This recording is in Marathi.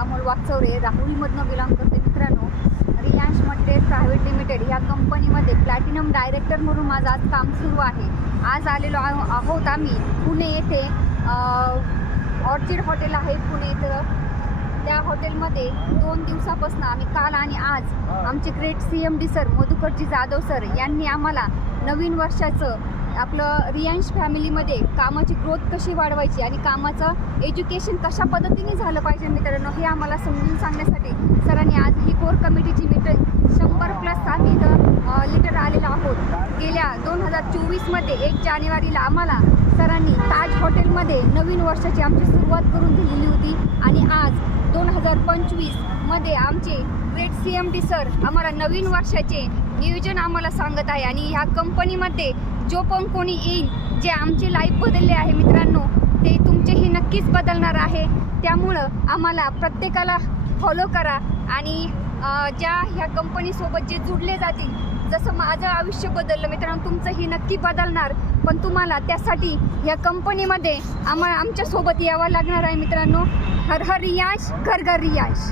अमोल वागचौरे, राहुरीमधनं बिलॉंग करते मित्रांनो. रियांश मटेरियल प्रायव्हेट लिमिटेड या कंपनीमध्ये प्लॅटिनम डायरेक्टर म्हणून माझं आज काम सुरू आहे. आज आलेलो आहोत आम्ही पुणे येथे. ऑर्चिड हॉटेल आहे पुणे इथं. त्या हॉटेलमध्ये 2 दिवसापासून आम्ही काल आणि आज आमचे great CMD sir Madhukarji Jadhav sir यांनी आम्हाला नवीन वर्षाचं आपलं रियांश फॅमिलीमध्ये कामाची ग्रोथ कशी वाढवायची आणि कामाचं एज्युकेशन कशा पद्धतीने झालं पाहिजे मित्रांनो, हे आम्हाला समजून सांगण्यासाठी सरांनी आज ही कोर कमिटीची मीटिंग 100+ आम्ही इथं लीडर आलेलो आहोत. गेल्या 2024मध्ये 1 जानेवारीला आम्हाला सरांनी ताज हॉटेलमध्ये नवीन वर्षाची आमची सुरुवात करून दिलेली होती आणि आज 2025मध्ये आमचे ग्रेट CMD सर आम्हाला नवीन वर्षाचे नियोजन आम्हाला सांगत आहे. आणि ह्या कंपनीमध्ये जो पण कोणी येईल जे आमची लाईफ बदलले आहे मित्रांनो, ते तुमचेही नक्कीच बदलणार आहे. त्यामुळं आम्हाला प्रत्येकाला फॉलो करा आणि ज्या ह्या कंपनीसोबत जे जुडले जातील, जसं माझं आयुष्य बदललं मित्रांनो, तुमचंही नक्की बदलणार. पण तुम्हाला त्यासाठी या कंपनीमध्ये आमच्यासोबत यावं लागणार आहे मित्रांनो. हर हर रियांश, घर घर रियांश.